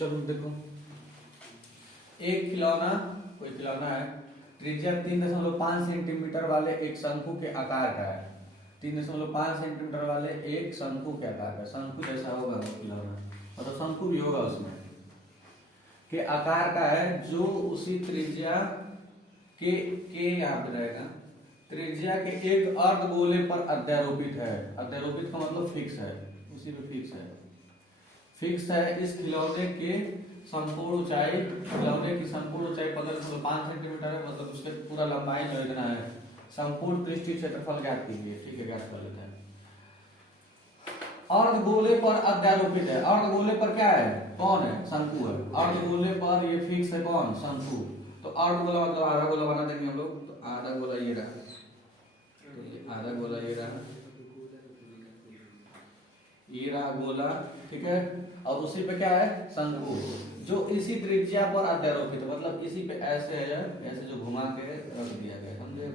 चलो देखो, एक खिलौना, कोई खिलौना है, त्रिज्या 3.5 सेंटीमीटर वाले एक शंकु के आकार का है। 3.5 सेंटीमीटर वाले एक शंकु के आकार का, शंकु जैसा होगा वो खिलौना, मतलब शंकु भी होगा उसमें, के आकार का है, जो उसी त्रिज्या के यहाँ पे रहेगा, त्रिज्या के एक अर्धगोले पर अध्यारोपित है। अध्यारोपित का मतलब फिक्स है, उसी पे फिक्स है। फिक्स है इस खिलौने के संपूर्ण ऊंचाई, खिलौने की संपूर्ण ऊंचाई 15.5 सेंटीमीटर है, मतलब उसके पूरा लंबाई जो इतना है। संपूर्ण पृष्ठीय क्षेत्रफल ज्ञात कीजिए। ठीक है, ज्ञात कर लेते हैं। अर्धगोले पर अध्यारोपित है। अर्धगोले पर क्या है, कौन है, शंकु है। अर्धगोले पर ये फिक्स है, कौन, शंकु। तो अर्धगोला मतलब आधा गोला बना देंगे हम लोग। तो आधा गोला ये रहा, तो ये आधा गोला ये रहा, ये रहा गोला, ठीक है। और उसी पे क्या है, शंकु, जो इसी त्रिज्या पर अध्यारोपित, मतलब इसी पे ऐसे है, ऐसे जो घुमा के रख दिया गया, समझे,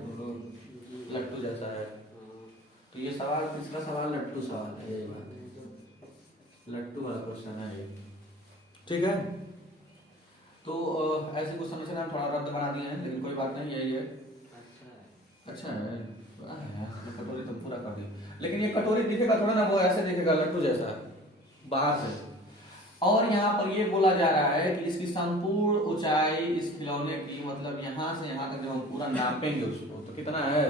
लट्टू जैसा है। तो ये सवाल, तीसरा सवाल लट्टू सवाल है, यही बात है, लट्टू वाला क्वेश्चन है ये। ठीक है, तो ऐसे कुछ समस्या हम थोड़ा रद्द बना दिए हैं, लेकिन कोई बात नहीं, यही है। अच्छा है, कटोरी तो पूरा कर दी, लेकिन ये कटोरी दिखेगा थोड़ा ना, वो ऐसे दिखेगा लट्टू जैसा बाहर से। और यहाँ पर ये बोला जा रहा है कि इसकी संपूर्ण ऊंचाई इस खिलौने की, मतलब यहाँ से यहाँ तक जब हम पूरा नापेंगे उसको, तो कितना है,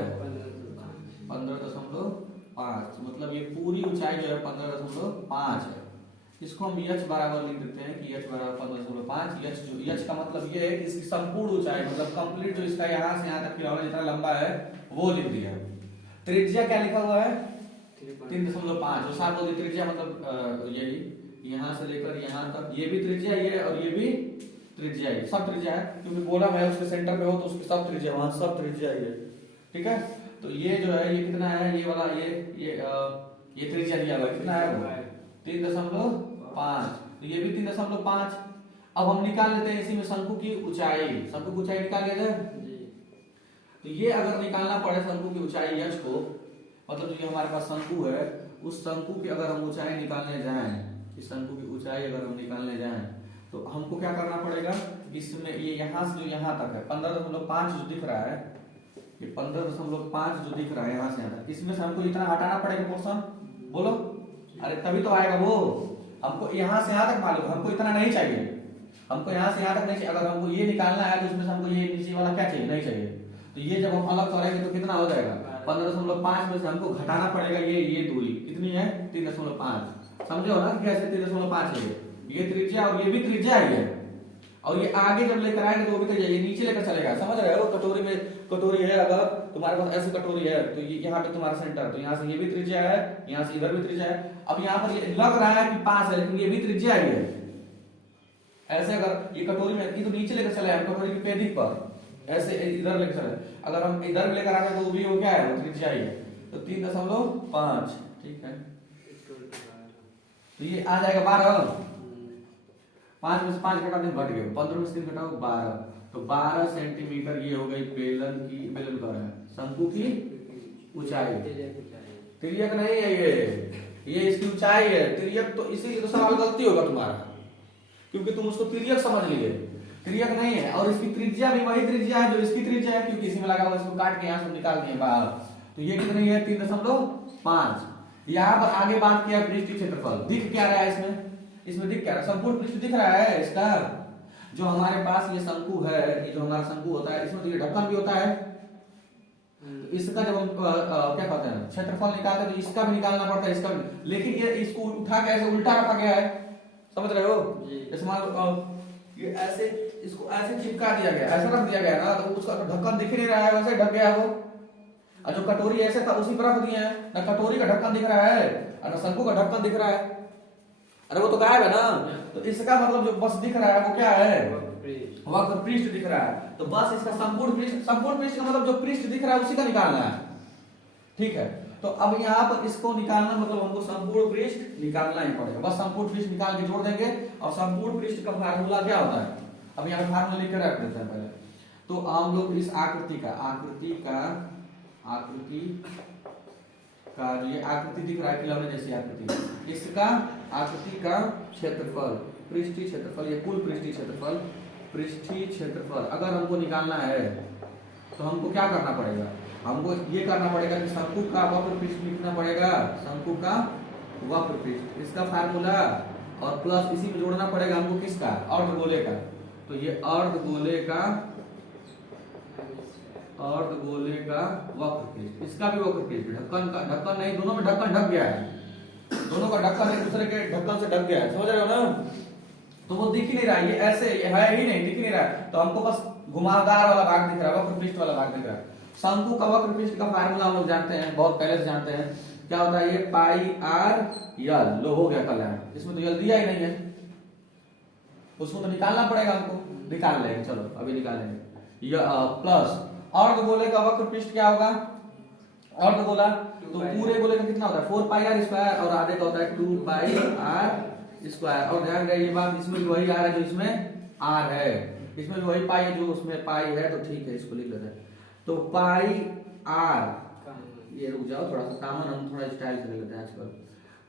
15.5, मतलब ये पूरी ऊंचाई जो है 15.5 है। इसको हम h बराबर लिख देते हैं कि h बराबर 15.5। h जो h का मतलब ये है कि इसकी संपूर्ण ऊंचाई, मतलब कंप्लीट जो इसका यहाँ से यहाँ तक खिलौना जितना लंबा है वो लिख दिया। त्रिज्या क्या लिखा हुआ है, 3.5। और साथ बोलिए त्रिज्या मतलब यही, यहाँ से लेकर यहाँ तक, ये भी त्रिज्या ये, और ये भी त्रिज्या है, सब त्रिज्या है, क्योंकि गोला है उसके सेंटर पे हो तो उसकी सब त्रिज्या, वहां सब त्रिज्या ही है। ठीक है, तो ये जो है, ये कितना है, ये वाला, ये त्रिज्या दिया हुआ कितना है, वो 3.5, तो ये भी 3.5। अब हम निकाल लेते हैं इसी में शंकु की ऊंचाई। शंकु की ऊंचाई निकाल लिया जाए, तो ये अगर निकालना पड़े शंकु की ऊंचाई h को, मतलब जो हमारे पास शंकु है, उस शंकु की अगर हम ऊंचाई निकालने जाएं, इस शंकु की ऊंचाई अगर हम निकालने जाएं, तो हमको क्या करना पड़ेगा, इसमें ये यहाँ से जो यहाँ तक है 15.5 जो दिख रहा है, ये 15.5 जो दिख रहा है यहाँ से यहाँ तक, इसमें से हमको इतना हटाना पड़ेगा पोर्शन, बोलो, अरे तभी तो आएगा वो। हमको यहाँ से यहाँ तक मालूम, हमको इतना नहीं चाहिए, हमको यहाँ से यहाँ तक नहीं चाहिए। अगर हमको ये निकालना है तो इसमें से हमको ये नीचे वाला क्या चाहिए, नहीं चाहिए। तो ये जब हम अलग करेंगे तो कितना हो जाएगा, 15.5 में से हमको घटाना पड़ेगा ये दूरी कितनी है, 3.5। समझे हो ना कैसे 3.5 है, ये त्रिज्या और ये भी त्रिज्या है। और ये आगे जब लेकर आएंगे तो वो भी त्रिज्या, ये नीचे लेकर चलेगा, समझ रहे हो। कटोरी में, कटोरी है, अगर तुम्हारे पास ऐसी कटोरी है तो ये यहाँ पे तुम्हारा सेंटर, तो यहाँ से ये भी त्रिज्या है, यहाँ से इधर भी त्रिज्या है। अब यहाँ पर ये लग रहा है कि 5 है, लेकिन ये भी त्रिज्या ही है। ऐसे अगर ये कटोरी में, ये तो नीचे लेकर चले हम कटोरी की पेटी पर, ऐसे इधर लेकर चले, अगर हम इधर लेकर आ गए तो भी वो क्या है, वो त्रिज्या ही है। तो 3.5, ठीक है, तो ये आ जाएगा 12। 5 में से 5 घटा दें, घट गए, 15 में से 3 घटाओ 12, तो 12 सेंटीमीटर ये हो गई बेलन की, बेलन कर है शंकु की ऊंचाई। तिर्यक नहीं है ये इसकी ऊंचाई है। तिर्यक तो इसीलिए तो सवाल गलती होगा तुम्हारा, क्योंकि तुम उसको तिर्यक समझ लिए, तिर्यक नहीं है। और इसकी त्रिज्या भी वही त्रिज्या है जो इसकी त्रिज्या है, क्योंकि इसी में लगा हुआ, इसको काट के यहाँ से निकाल दिए बाहर। तो ये कितनी है, 3.5। यहाँ पर आगे बात किया पृष्ठीय क्षेत्रफल, दिख क्या रहा है इसमें दिख क्या रहा है, संपूर्ण पृष्ठ दिख रहा है इसका। जो हमारे पास ये शंकु है, ये जो हमारा शंकु होता है, इसमें तो ये ढक्कन भी होता है। तो इसका जब हम क्या कहते हैं क्षेत्रफल निकालते हैं, तो इसका भी निकालना पड़ता है, इसका भी। लेकिन ये इसको उठा के ऐसे उल्टा रखा गया है, समझ रहे हो। जैसे मान लो ये ऐसे, इसको ऐसे चिपका दिया गया, ऐसा रख दिया गया ना, तो उसका ढक्कन दिख नहीं रहा है, वैसे ढक गया वो। और जो कटोरी ऐसे था उसी पर रख दिए हैं, ना कटोरी का ढक्कन दिख रहा है और ना शंकु का ढक्कन दिख रहा है, अरे वो तो गायब है ना। तो इसका मतलब जो बस दिख रहा है वो क्या है, वक्र पृष्ठ दिख रहा है। तो बस इसका संपूर्ण पृष्ठ का मतलब जो पृष्ठ दिख रहा है उसी का निकालना है। ठीक है, तो अब यहाँ पर इसको निकालना मतलब हमको संपूर्ण पृष्ठ निकालना ही पड़ेगा। बस संपूर्ण पृष्ठ निकाल के जोड़ देंगे, और संपूर्ण पृष्ठ का फार्मूला क्या होता है, अब यहाँ फार्मूला लिख कर रख देते हैं पहले। तो हम लोग इस आकृति का ये आकृति दिख रहा है खिलौने जैसी आकृति, इसका आकृति का क्षेत्रफल पृष्ठीय क्षेत्रफल, ये कुल पृष्ठीय क्षेत्रफल, पृष्ठीय क्षेत्रफल अगर हमको निकालना है तो हमको क्या करना पड़ेगा, हमको ये करना पड़ेगा कि शंकु का वक्र पृष्ठ लिखना पड़ेगा, शंकु का वक्र पृष्ठ, इसका फार्मूला, और प्लस इसी में जोड़ना पड़ेगा हमको किसका, अर्धगोले का। तो ये अर्धगोले का वक्र पृष्ठ, इसका भी वक्र पृष्ठ, ढक्कन का, ढक्कन नहीं, दोनों में ढक्कन ढक गया है, दोनों का ढक्कन एक दूसरे के ढक्कन से ढक गया है, समझ रहे हो ना। तो वो दिख ही नहीं रहा है, ये ऐसे ये है ही नहीं, दिख नहीं रहा है, तो हमको बस घुमावदार वाला भाग दिख रहा है, वक्र पृष्ठ वाला भाग दिख रहा है। शंकु का वक्र पृष्ठ का फार्मूला हम लोग जानते हैं, बहुत पहले से जानते हैं, क्या होता है, ये पाई आर यल, लो हो गया कल्याण, इसमें तो यल दिया ही नहीं है, उसको तो निकालना पड़ेगा हमको, निकाल लेंगे, चलो अभी निकालेंगे। प्लस अर्धगोले का वक्र पृष्ठ क्या होगा, अर्धगोला तो पूरे गोले का कितना होता है 4 पाई आर स्क्वायर, और आधे का होता है 2 पाई आर स्क्वायर। और ध्यान रहे ये बात, इसमें भी वही आर है जो इसमें आर है, इसमें भी वही पाई है जो उसमें पाई है, तो ठीक है इसको लिख लेते हैं। तो पाई आर, ये रुक जाओ थोड़ा सा कॉमन, हम थोड़ा स्टाइल से लिख लेते हैं आजकल,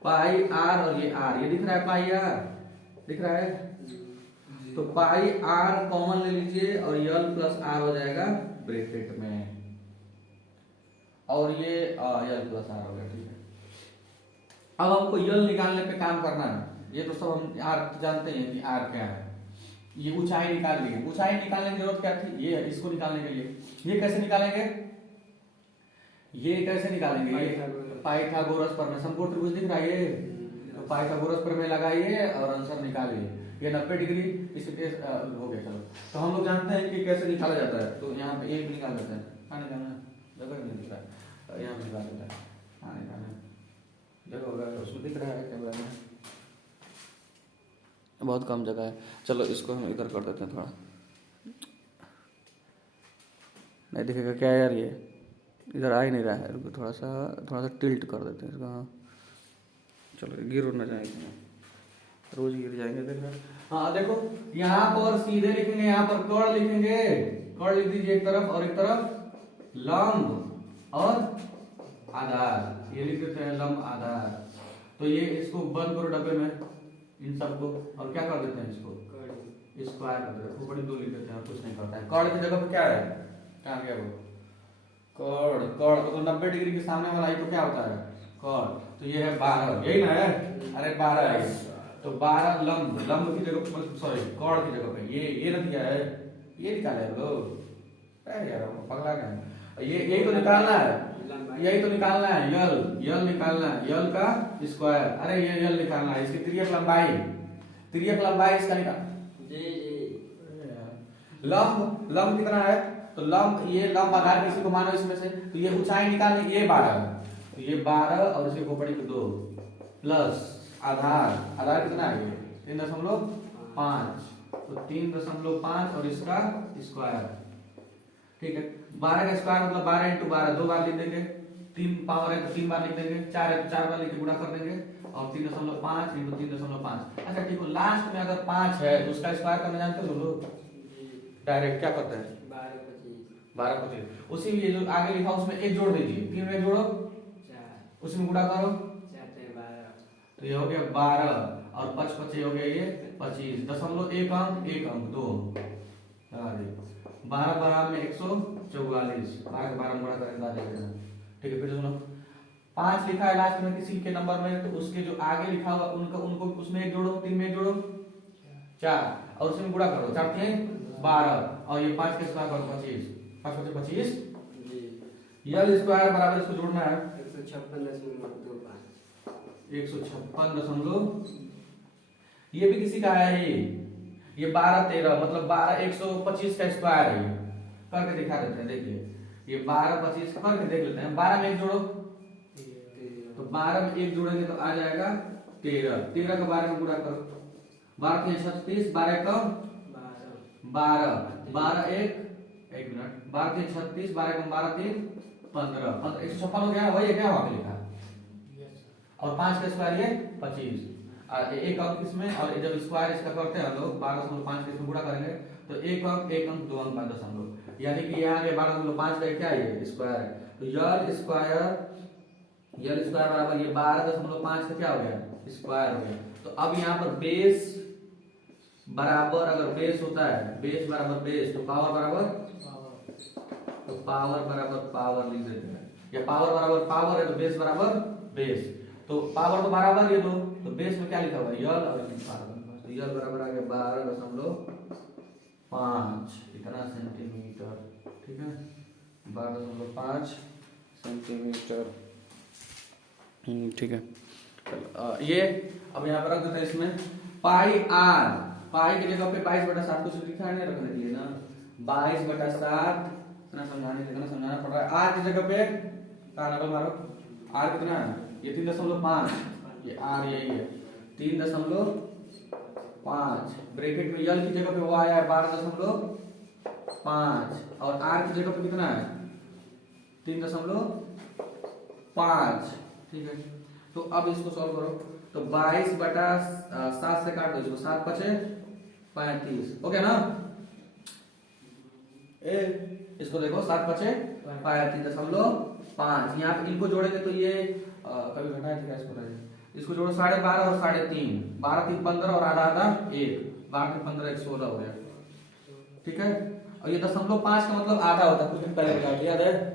पाई आर और ये आर, ये दिख रहा है पाई आर, दिख रहा है, तो पाई आर कॉमन ले लीजिए और यल प्लस आर हो जाएगा ब्रैकेट में, और ये यल प्लस आर हो गया, ठीक है। अब हमको यल निकालने पे काम करना है, ये तो सब हम आर जानते हैं कि आर क्या है, ये ऊंचाई निकाल ली, ऊंचाई निकालने की जरूरत क्या थी, ये है, इसको निकालने के लिए, ये कैसे निकालेंगे, ये कैसे निकालेंगे, पाइथागोरस प्रमेय, समकोण त्रिभुज दिख रहा है ये, तो पाइथागोरस प्रमेय लगाइए और आंसर निकालिए, ये 90 डिग्री इस हो गया। चलो तो हम लोग जानते हैं कि कैसे निकाला जाता है, तो यहाँ पे एक निकाल देते हैं, हाँ निकालना जगह नहीं दिख रहा है, यहाँ पे निकाल देते हैं, हाँ निकालना जगह होगा, उसमें दिख रहा है कैमरा में, बहुत कम जगह है, चलो इसको हम इधर कर देते हैं, थोड़ा नहीं दिखेगा क्या यार, ये इधर आ ही नहीं रहा है, थोड़ा सा टिल्ट कर देते हैं इसको, हाँ चलो गिर ना जाएंगे, रोज गिर जाएंगे, देख रहे हाँ देखो यहाँ पर सीधे लिखेंगे, यहाँ पर कर्ण लिखेंगे, कर्ण लिख दीजिए एक तरफ, और एक तरफ लंब और आधार, ये लिख देते हैं लंब आधार। तो ये इसको बंद करो डब्बे में इन सबको, और क्या कर देते हैं इसको स्क्वायर कर देते हैं, बड़ी दो लिख देते हैं, और कुछ नहीं करता है। कर्ण की जगह पे क्या है, कहाँ गया वो कर्ण, कर्ण तो 90 डिग्री के सामने वाला ही तो क्या होता है कर्ण, तो ये है 12, यही ना है, अरे 12 है, तो 12 लंब, लंब की जगह सॉरी कर्ण की जगह पे ये ना दिया है, ये निकाले लो यार पगला गया, ये यही तो निकालना है, यही तो निकालना है, यल निकालना है, यल का स्क्वायर, अरे ये यल निकालना है, इसकी तिर्यक लंबाई इसका निकाल, लंब कितना है, तो लंब, ये लंब आधार किसी को मानो इसमें से, तो ये ऊंचाई निकालने, ये 12, तो ये 12 और इसके खोपड़ी पे 2 प्लस आधार कितना है, ये 3.5, तो 3.5 और इसका स्क्वायर, ठीक है। 12 का स्क्वायर मतलब 12 × 12, 2 बार लिख देंगे, 3 पावर है तो 3 बार लिख देंगे, 4 है तो 4 बार लिख के गुणा कर देंगे, और 3.5 × 3.5। अच्छा ठीक है, लास्ट में अगर 5 है तो उसका स्क्वायर करना जानते हो लोग, डायरेक्ट क्या करते हैं 12 25, उसी में ये जो आगे लिखा उसमें एक जोड़ दीजिए, 3 में जोड़ो, उसी में गुणा करो, तो ये हो गया 12 और 5 5 हो गया ये 25, 1.1 अंक 2, 12 12 में 144, 12 के 12 में गुणा करेंगे, ठीक है। फिर सुनो 5 लिखा है लास्ट में किसी के नंबर में, तो उसके जो आगे लिखा होगा उनको उसमें एक जोड़ो, 3 में एक जोड़ो 4, और उसमें गुणा करो, 4 × 12, और ये 5 के स्क्वायर करो 25, 5 × 25, यल स्क्वायर बराबर इसको जोड़ना है 156, ये भी किसी का है, ये 12 13 मतलब 12 125 का स्क्वायर है, करके दिखा देते हैं, देखिए ये 12 25 करके देख लेते हैं, 12 में एक जोड़ो, तो 12 में एक जोड़ेंगे तो आ जाएगा 13, 13 का 12 में गुणा करो, 12 × 36, 12 का 12, 12 एक मिनट, 12 × 36, 12 का 12 3 15, 156 हो गया, वही है क्या वहां पे लिखा, और 5 का स्क्वायर ये 25, एक अंक इसमें, और जब स्क्वायर इसका करते हैं लोग 12.5 के इसमें गुणा करेंगे तो एक अंक 2 अंक 5 दशमलव, यानी कि यहाँ पे 12.5 का क्या है स्क्वायर है, तो यल स्क्वायर बराबर ये 12.5 का क्या हो गया स्क्वायर हो गया। तो अब यहाँ पर बेस बराबर अगर बेस होता है, बेस बराबर बेस, तो पावर बराबर पावर लिख देते हैं, या पावर बराबर पावर है तो बेस बराबर बेस। तो पावर तो बराबर ये दो, तो बेस में क्या लिखा हुआ है यल और तो यल बराबर आ गया 12.5 इतना सेंटीमीटर, ठीक है 12.5 सेंटीमीटर, ठीक है। ये अब यहाँ पर रख देते हैं इसमें पाई आर, पाई की जगह पे 22/7 कुछ लिखा है नहीं, रखने के लिए ना 22/7 इतना समझाना पड़ रहा है। आर की जगह पे नकल मारो, आर कितना है ये 3.5, ये आर यही है 3.5, ब्रैकेट में यल की जगह पे वो आया है 12.5 और आर की जगह पे कितना है 3.5, ठीक है। तो अब इसको सॉल्व करो, तो 22/7 से काट दो इसको, 7 बचे 35, ओके ना। इसको देखो 7 बचे 35.5, यहाँ पे इनको जोड़ेंगे तो ये कभी घटाए थे क्या, इसको जोड़ो 12.5 और 3.5, 12 3 15 और आधा आधा 1, 12 3 15 1 16 हो गया, ठीक है। और ये 0.5 का मतलब आधा होता है, कुछ दिन पहले बता दिया है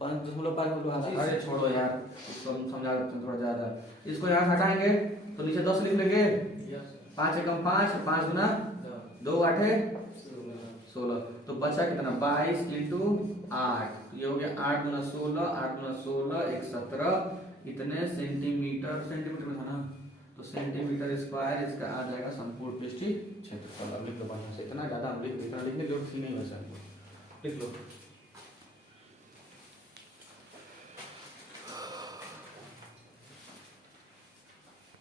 5.5 अरे छोड़ो यार, इसको हम समझा देते हैं थोड़ा ज्यादा। इसको यहाँ हटाएंगे तो नीचे 10 लिख लेंगे, 5 एकम 5, 5 गुना 2 8 16, तो बचा कितना 22 × 8, ये हो गया 8 गुना 16, 8 गुना 16 117, इतने सेंटीमीटर, सेंटीमीटर में था ना, तो सेंटीमीटर स्क्वायर इसका आ जाएगा संपूर्ण पृष्ठीय क्षेत्रफल। अब लिख लो बढ़िया से, इतना ज्यादा हम लिखने की जरूरत ही नहीं वैसे, लिख लो।